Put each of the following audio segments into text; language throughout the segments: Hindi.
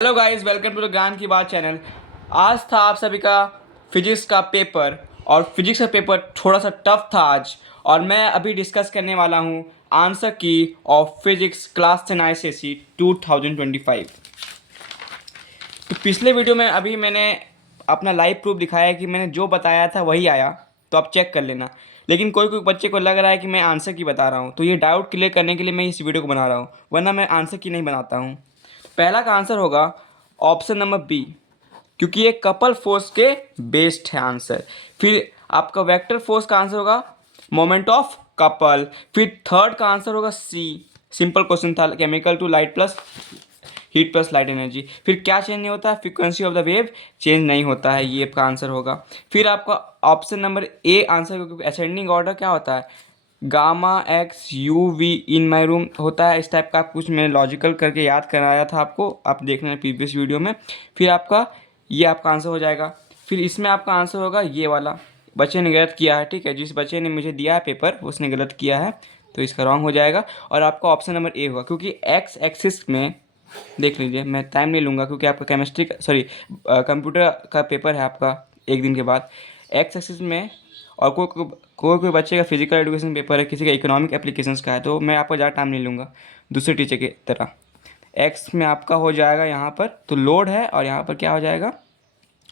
Hello guys, welcome to the Gyan Ki बात चैनल। आज था आप सभी का फिजिक्स का पेपर और फिजिक्स का पेपर थोड़ा सा टफ था आज। और मैं अभी डिस्कस करने वाला हूँ आंसर की ऑफ फिजिक्स क्लास 10 ICSE 2025। तो पिछले वीडियो में अभी मैंने अपना लाइव प्रूफ दिखाया कि मैंने जो बताया था वही आया, तो आप चेक कर लेना। लेकिन कोई कोई बच्चे को लग रहा है कि मैं आंसर की बता रहा हूँ, तो ये डाउट क्लियर करने के लिए मैं इस वीडियो को बना रहा हूँ, वरना मैं आंसर की नहीं बनाता हूँ। पहला का आंसर होगा ऑप्शन नंबर बी, क्योंकि ये कपल फोर्स के बेस्ड है आंसर। फिर आपका वेक्टर फोर्स का आंसर होगा मोमेंट ऑफ कपल। फिर थर्ड का आंसर होगा सी, सिंपल क्वेश्चन था, chemical to light plus heat plus light energy. फिर क्या चेंज नहीं होता है, frequency of the wave change नहीं होता है, ये आपका आंसर होगा। फिर आपका ऑप्शन नंबर ए आंसर, क्योंकि असेंडिंग ऑर्डर क्या होता है, gamma X you we in my room होता है। इस टाइप का कुछ मैंने लॉजिकल करके याद कराया था आपको, आप देखना प्रीवियस वीडियो में। फिर आपका ये आपका आंसर हो जाएगा। फिर इसमें आपका आंसर होगा ये वाला, बच्चे ने गलत किया है, ठीक है, जिस बच्चे ने मुझे दिया है पेपर उसने गलत किया है, तो इसका रॉन्ग हो जाएगा। और आपका ऑप्शन नंबर ए होगा, क्योंकि एक्स एक्सिस में देख लीजिए, मैं टाइम नहीं लूँगा क्योंकि आपका केमिस्ट्री कंप्यूटर का पेपर है आपका एक दिन के बाद। एक्स एक्सिस में और कोई बच्चे का फिजिकल एजुकेशन पेपर है, किसी का इकोनॉमिक एप्लीकेशंस का है, तो मैं आपका ज़्यादा टाइम नहीं लूँगा दूसरे टीचर की तरह। एक्स में आपका हो जाएगा यहाँ पर तो लोड है, और यहाँ पर क्या हो जाएगा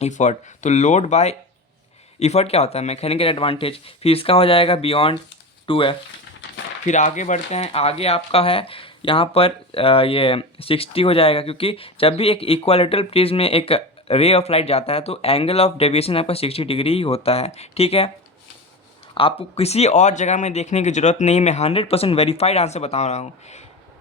इफ़र्ट। तो लोड बाय इफ़र्ट क्या होता है, मैकेनिकल एडवांटेज। फिर इसका हो जाएगा बियॉन्ड 2F। फिर आगे बढ़ते हैं, आगे आपका है यहाँ पर ये 60 हो जाएगा, क्योंकि जब भी एक इक्वालेटरल प्रिज्म में एक रे ऑफ लाइट जाता है तो एंगल ऑफ डेविएशन आपका 60 डिग्री ही होता है, ठीक है। आपको किसी और जगह में देखने की ज़रूरत नहीं, मैं 100% वेरीफाइड आंसर बता रहा हूँ,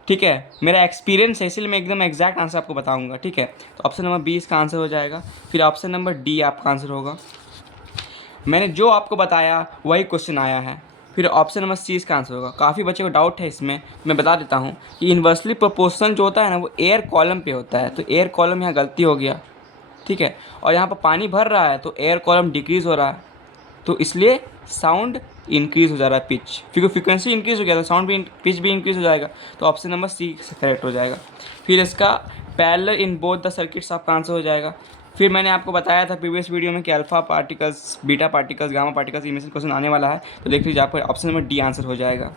ठीक है। मेरा एक्सपीरियंस है, इसलिए मैं एकदम एग्जैक्ट आंसर आपको बताऊंगा, ठीक है। तो ऑप्शन नंबर बी इसका आंसर हो जाएगा। फिर ऑप्शन नंबर डी आपका आंसर होगा, मैंने जो आपको बताया वही क्वेश्चन आया है। फिर ऑप्शन नंबर सी इसका आंसर होगा। काफ़ी बच्चे को डाउट है इसमें, मैं बता देता हूँ कि इन्वर्सली प्रोपोर्शनल जो होता है ना, वो एयर कॉलम पे होता है, तो एयर कॉलम यहाँ गलती हो गया, ठीक है। और यहाँ पर पानी भर रहा है तो एयर कॉलम डिक्रीज़ हो रहा है, तो इसलिए साउंड इंक्रीज़ हो जा रहा है, पिच, क्योंकि फ्रीक्वेंसी इंक्रीज़ हो गया तो साउंड भी पिच भी इंक्रीज़ हो जाएगा, तो ऑप्शन नंबर सी करेक्ट हो जाएगा। फिर इसका parallel in both the circuits आपका आंसर हो जाएगा। फिर मैंने आपको बताया था प्रीवियस वीडियो में कि alpha particles, beta particles, gamma particles, इनमें से क्वेश्चन आने वाला है, तो देख लीजिए आपका ऑप्शन नंबर डी आंसर हो जाएगा।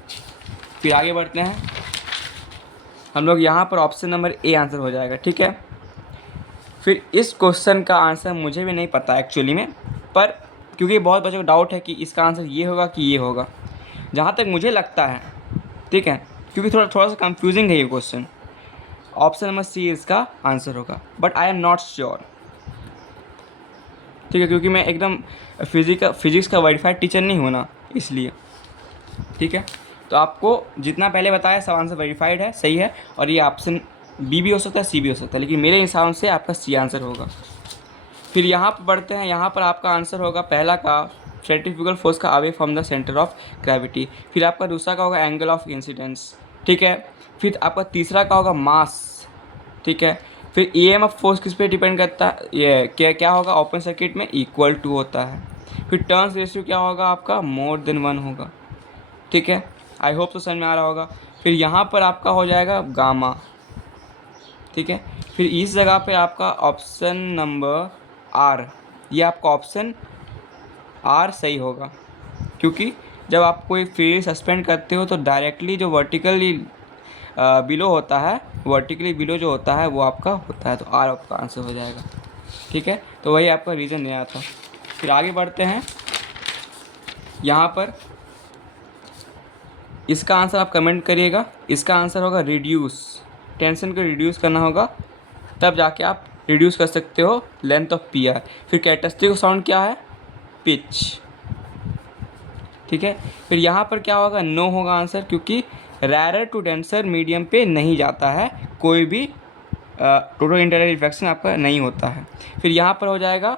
फिर आगे बढ़ते हैं हम लोग, यहाँ पर ऑप्शन नंबर ए आंसर हो जाएगा, ठीक है। फिर इस क्वेश्चन का आंसर मुझे भी नहीं पता एक्चुअली में, पर क्योंकि बहुत बच्चों को डाउट है कि इसका आंसर ये होगा कि ये होगा, जहाँ तक मुझे लगता है, ठीक है, क्योंकि थोड़ा सा कंफ्यूजिंग है ये क्वेश्चन, ऑप्शन नंबर सी इसका आंसर होगा, but I am not sure, ठीक है, क्योंकि मैं एकदम फिजिक्स का वेरीफाइड टीचर नहीं हूँ ना, इसलिए, ठीक है। तो आपको जितना पहले बताया सब आंसर वेरीफाइड है, सही है, और ये ऑप्शन बी भी हो सकता है, सी भी हो सकता है, लेकिन मेरे हिसाब से आपका सी आंसर होगा। फिर यहाँ पर बढ़ते हैं, यहाँ पर आपका आंसर होगा पहला का सेंट्रीफ्यूगल फोर्स का away from the centre of gravity. फिर आपका दूसरा का होगा एंगल ऑफ इंसिडेंस, ठीक है। फिर आपका तीसरा का होगा मास, ठीक है। फिर EMF फोर्स किस पे डिपेंड करता है, ये क्या होगा, ओपन सर्किट में इक्वल टू होता है। फिर टर्न्स रेशियो क्या होगा आपका, मोर देन 1 होगा, ठीक है। आई होप तो समझ में आ रहा होगा। फिर यहाँ पर आपका हो जाएगा गामा, ठीक है। फिर इस जगह पे आपका ऑप्शन नंबर आर, ये आपका ऑप्शन आर सही होगा, क्योंकि जब आप कोई फ्लूइड सस्पेंड करते हो तो डायरेक्टली जो वर्टिकली बिलो होता है, वर्टिकली बिलो जो होता है वो आपका होता है, तो आर आपका आंसर हो जाएगा, ठीक है। तो वही आपका रीज़न नया था। फिर आगे बढ़ते हैं, यहाँ पर इसका आंसर आप कमेंट करिएगा। इसका आंसर होगा रिड्यूस, टेंशन को रिड्यूस करना होगा, तब जाके आप रिड्यूस कर सकते हो लेंथ ऑफ पी आर। फिर कैरेक्टरिस्टिक साउंड क्या है, पिच, ठीक है। फिर यहाँ पर क्या होगा, नो होगा आंसर, क्योंकि रैरर टू डेंसर मीडियम पे नहीं जाता है, कोई भी टोटल इंटरनल रिफ्लेक्शन आपका नहीं होता है। फिर यहाँ पर हो जाएगा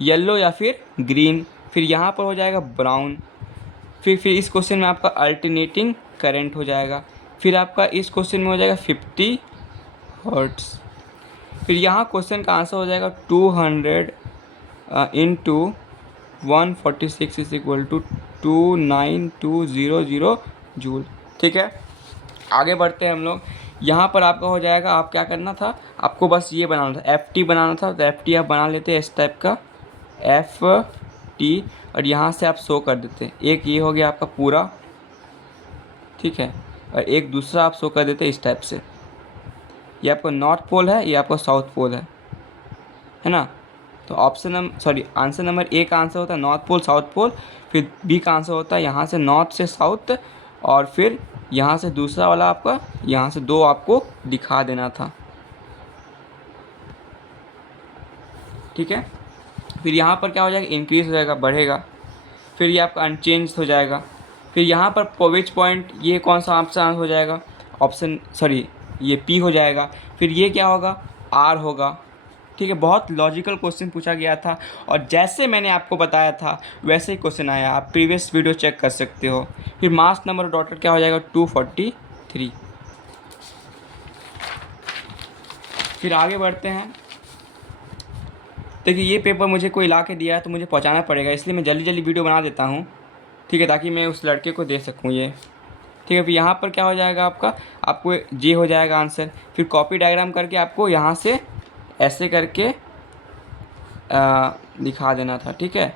येलो या फिर ग्रीन। फिर यहाँ पर हो जाएगा ब्राउन। फिर इस क्वेश्चन में आपका अल्टरनेटिंग करंट हो जाएगा। फिर आपका इस क्वेश्चन में हो जाएगा 50 हर्ट्स। फिर यहाँ क्वेश्चन का आंसर हो जाएगा 200 into 146 is equal to 29200 joule, ठीक है। आगे बढ़ते हैं हम लोग, यहाँ पर आपका हो जाएगा, आप क्या करना था, आपको बस ये बनाना था, एफ टी बनाना था। तो एफ टी आप बना लेते इस टाइप का, एफ टी, और यहाँ से आप शो कर देते। एक ये हो गया आपका पूरा, ठीक है, और एक दूसरा आप शो कर देते इस टाइप से। ये आपका नॉर्थ पोल है, ये आपका साउथ पोल है ना। तो आंसर नंबर ए का आंसर होता है नॉर्थ पोल साउथ पोल। फिर बी का आंसर होता है यहाँ से नॉर्थ से साउथ, और फिर यहाँ से दूसरा वाला आपका, यहाँ से दो आपको दिखा देना था, ठीक है। फिर यहाँ पर क्या हो जाएगा, इंक्रीज हो जाएगा, बढ़ेगा। फिर ये आपका अनचेंज हो जाएगा। फिर यहाँ पर पोविच पॉइंट, ये कौन सा ऑप्शन हो जाएगा, ये पी हो जाएगा। फिर ये क्या होगा, आर होगा, ठीक है। बहुत लॉजिकल क्वेश्चन पूछा गया था, और जैसे मैंने आपको बताया था वैसे ही क्वेश्चन आया, आप प्रीवियस वीडियो चेक कर सकते हो। फिर मास नंबर ऑफ डॉटर क्या हो जाएगा, 243। फिर आगे बढ़ते हैं। देखिए ये पेपर मुझे कोई ला के दिया है तो मुझे पहुंचाना पड़ेगा, इसलिए मैं जल्दी जल्दी वीडियो बना देता हूँ, ठीक है, ताकि मैं उस लड़के को दे सकूँ ये, ठीक है। फिर यहाँ पर क्या हो जाएगा आपको जे हो जाएगा आंसर। फिर कॉपी डायग्राम करके आपको यहाँ से ऐसे करके दिखा देना था, ठीक है,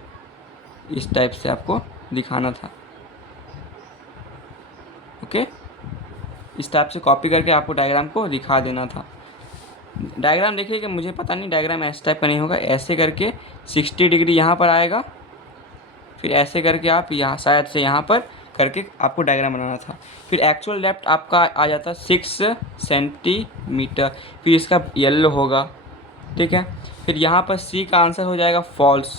इस टाइप से आपको दिखाना था, ओके। इस टाइप से कॉपी करके आपको डायग्राम को दिखा देना था। डायग्राम देखिए कि मुझे पता नहीं, डायग्राम इस टाइप का नहीं होगा, ऐसे करके 60 डिग्री यहाँ पर आएगा, फिर ऐसे करके आप यहाँ शायद से यहाँ पर करके आपको डायग्राम बनाना था। फिर एक्चुअल डेप्थ आपका आ जाता 6 सेंटीमीटर। फिर इसका येलो होगा, ठीक है। फिर यहाँ पर सी का आंसर हो जाएगा फॉल्स,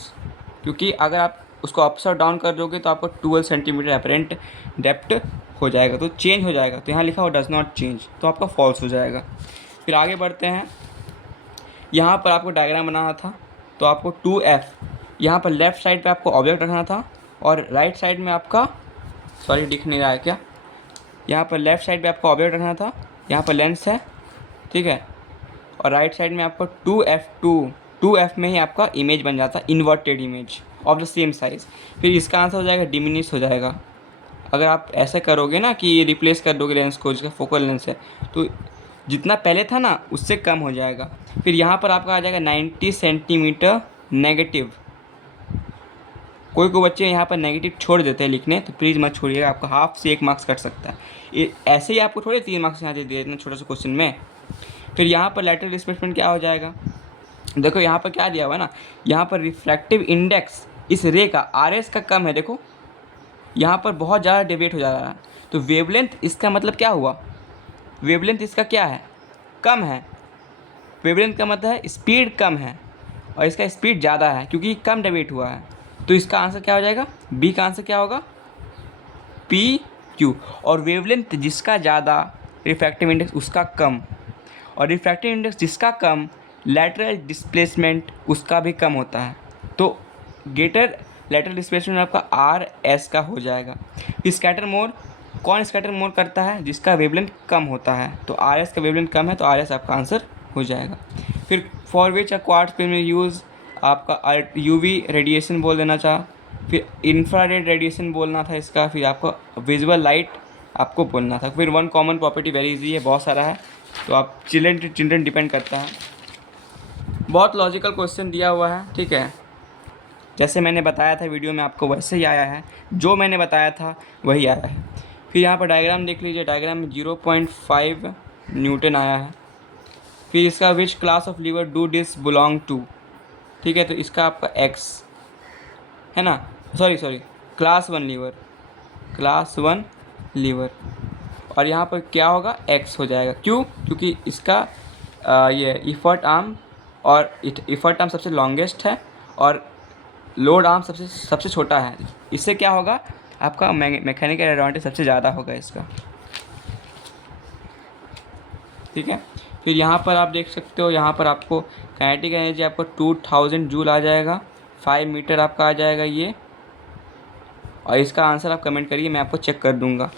क्योंकि अगर आप उसको अपसाइड डाउन कर दोगे तो आपको 12 सेंटीमीटर अपेरेंट डेप्थ हो जाएगा, तो चेंज हो जाएगा। तो यहाँ लिखा हो डज़ नॉट चेंज, तो आपका फॉल्स हो जाएगा। फिर आगे बढ़ते हैं। यहाँ पर आपको डायग्राम बनाना था, तो आपको 2F, यहाँ पर लेफ़्ट साइड पे आपको ऑब्जेक्ट रखना था, और राइट साइड में आपका, सॉरी दिख नहीं रहा है क्या, यहाँ पर लेफ़्ट साइड पे आपको ऑब्जेक्ट रखना था, यहाँ पर लेंस है, ठीक है, और राइट साइड में आपको 2F में ही आपका इमेज बन जाता है, inverted image of the same size. फिर इसका आंसर हो जाएगा डिमिनिश हो जाएगा। अगर आप ऐसा करोगे ना कि रिप्लेस कर दोगे लेंस को, जिसका फोकल लेंस है, तो जितना पहले था ना उससे कम हो जाएगा। फिर यहाँ पर आपका आ जाएगा 90 सेंटीमीटर नेगेटिव। कोई बच्चे यहाँ पर नेगेटिव छोड़ देते हैं लिखने, तो प्लीज़ मत छोड़िएगा, आपका हाफ से 1 मार्क्स कट सकता है। ये ऐसे ही आपको थोड़े 3 मार्क्स यहाँ दे दिए इतना छोटा सा क्वेश्चन में। फिर यहाँ पर लैटरल डिस्प्लेसमेंट क्या हो जाएगा, देखो यहाँ पर क्या दिया हुआ है ना, यहाँ पर रिफ्रैक्टिव इंडेक्स इस रे का RS का कम है, देखो यहाँ पर बहुत ज़्यादा डेविएट हो जा रहा है, तो वेवलेंथ इसका मतलब क्या हुआ, वेवलेंथ इसका क्या है, कम है। वेवलेंथ का मतलब है स्पीड कम है, और इसका स्पीड ज़्यादा है क्योंकि कम डेविएट हुआ है। तो इसका आंसर क्या हो जाएगा, बी का आंसर क्या होगा, PQ। और वेवलेंथ जिसका ज़्यादा रिफ्रैक्टिव इंडेक्स उसका कम, और रिफ्रैक्टिव इंडेक्स जिसका कम लैटरल डिस्प्लेसमेंट उसका भी कम होता है। तो ग्रेटर लैटरल डिस्प्लेसमेंट आपका RS का हो जाएगा। स्कैटर मोर, कौन स्कैटर मोर करता है, जिसका वेवलेंथ कम होता है, तो RS का वेवलेंथ कम है, तो RS आपका आंसर हो जाएगा। फिर for which a quartz film use, आपका UV रेडिएशन बोल देना चाह, फिर इंफ्रारेड रेडिएशन बोलना था इसका, फिर आपको विजुअल लाइट आपको बोलना था। फिर one common property very easy है, बहुत सारा है, तो आप चिल्ड्रन डिपेंड करता है। बहुत लॉजिकल क्वेश्चन दिया हुआ है, ठीक है, जैसे मैंने बताया था वीडियो में आपको वैसे ही आया है, जो मैंने बताया था वही आया है। फिर यहाँ पर डायग्राम देख लीजिए, डायग्राम में 0.5 न्यूटन आया है। फिर इसका which class of lever do this belong to, ठीक है, तो इसका आपका X है ना, सॉरी क्लास 1 लीवर, और यहाँ पर क्या होगा, X हो जाएगा। क्यों, क्योंकि इसका ये इफर्ट आर्म, और इफर्ट आर्म सबसे लॉन्गेस्ट है और लोड आर्म सबसे छोटा है। इससे क्या होगा, आपका मैकेनिकल एडवांटेज सबसे ज़्यादा होगा इसका, ठीक है। फिर यहाँ पर आप देख सकते हो, यहाँ पर आपको काइनेटिक एनर्जी आपको 2000 जूल आ जाएगा, 5 मीटर आपका आ जाएगा ये, और इसका आंसर आप कमेंट करिए, मैं आपको चेक कर दूँगा।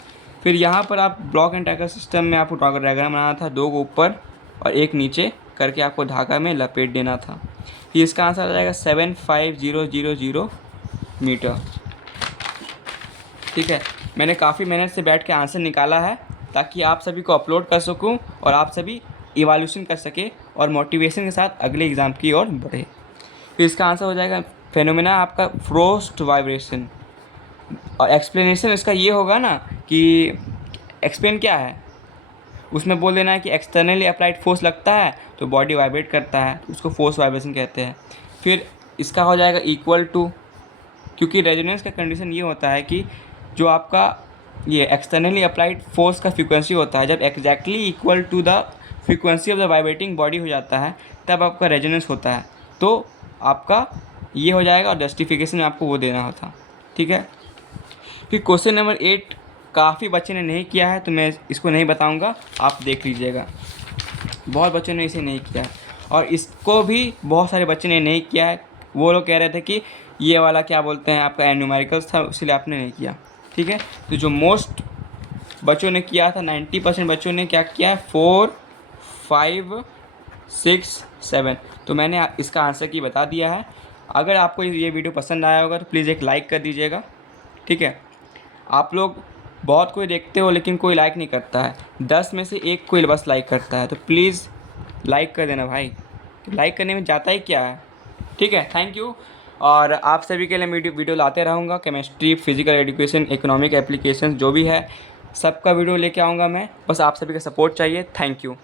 फिर यहाँ पर आप ब्लॉक एंड टैकल सिस्टम में आपको डायग्राम बनाना था, 2 ऊपर और 1 नीचे करके आपको धागा में लपेट देना था। फिर इसका आंसर आ जाएगा 75000 मीटर, ठीक है। मैंने काफ़ी मेहनत से बैठ के आंसर निकाला है, ताकि आप सभी को अपलोड कर सकूं और आप सभी इवैल्यूएशन कर सके और मोटिवेशन के साथ अगले एग्ज़ाम की ओर बढ़े। तो इसका आंसर हो जाएगा फेनोमेना आपका फ्रोस्ट वाइब्रेशन। और एक्सप्लेनेशन इसका ये होगा ना कि एक्सप्लेन क्या है, उसमें बोल देना है कि एक्सटर्नली अप्लाइड फोर्स लगता है तो बॉडी वाइब्रेट करता है, तो उसको फोर्स वाइब्रेशन कहते हैं। फिर इसका हो जाएगा इक्वल टू, क्योंकि रेजोनेंस का कंडीशन ये होता है कि जो आपका ये एक्सटर्नली अप्लाइड फोर्स का फ्रीक्वेंसी होता है, जब exactly equal to the frequency of the vibrating body हो जाता है तब आपका रेजोनेंस होता है। तो आपका ये हो जाएगा और जस्टिफिकेशन में आपको वो देना होता। ठीक है। फिर क्वेश्चन नंबर 8 काफ़ी बच्चे ने नहीं किया है तो मैं इसको नहीं बताऊंगा, आप देख लीजिएगा। बहुत बच्चों ने इसे नहीं किया है और इसको भी बहुत सारे बच्चे ने नहीं किया है। वो लोग कह रहे थे कि ये वाला क्या बोलते हैं आपका न्यूमेरिकल्स था, इसलिए आपने नहीं किया। ठीक है। तो जो मोस्ट बच्चों ने किया था 90% बच्चों ने क्या किया है 4, 5, 6, 7। तो मैंने इसका आंसर की बता दिया है। अगर आपको ये वीडियो पसंद आया होगा तो प्लीज़ एक लाइक कर दीजिएगा। ठीक है। आप लोग बहुत कोई देखते हो लेकिन कोई लाइक नहीं करता है, 10 में से एक कोई बस लाइक करता है, तो प्लीज़ लाइक कर देना भाई, लाइक करने में जाता ही क्या है। ठीक है। Thank you. और आप सभी के लिए वीडियो लाते रहूँगा, chemistry, physical education, economic application जो भी है सबका वीडियो लेके आऊँगा मैं, बस आप सभी का सपोर्ट चाहिए। Thank you.